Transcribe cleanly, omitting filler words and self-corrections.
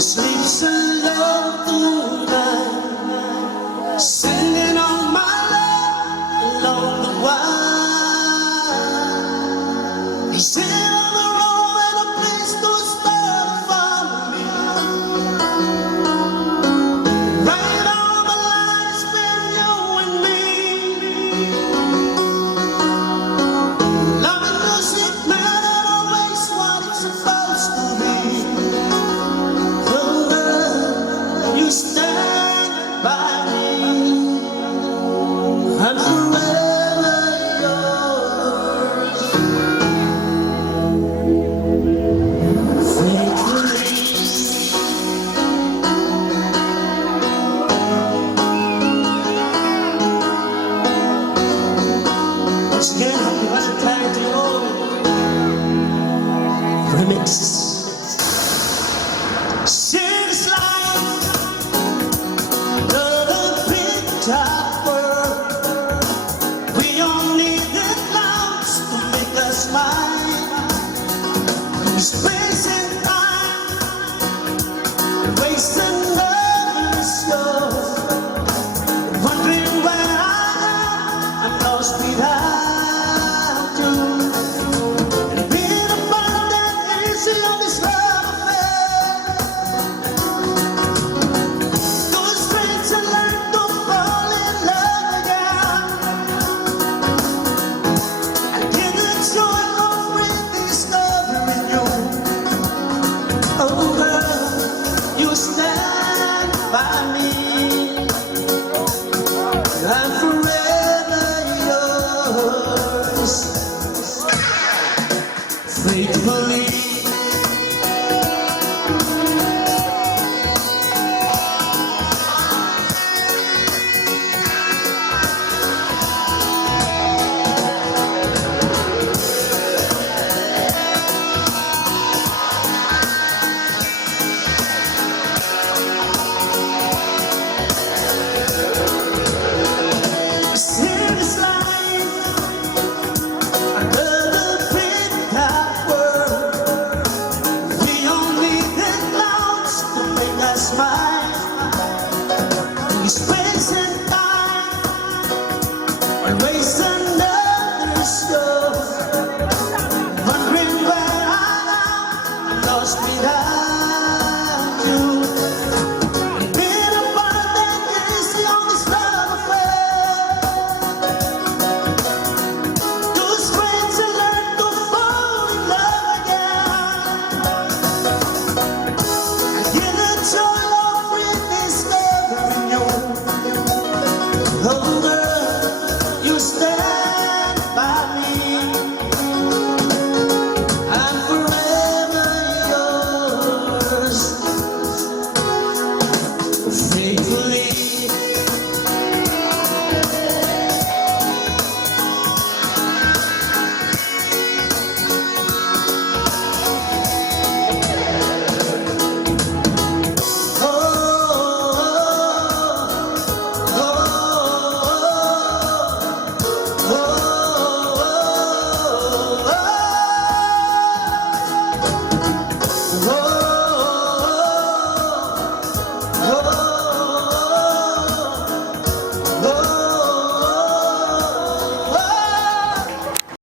Sleeps alone through the night, singing on my love along the wire. He's sitting on the road and a place goes far from me. Right on the line, it's been you and me. Loving doesn't matter always what it's supposed to be. You stand by me, and forever yours, faithfully. Once again.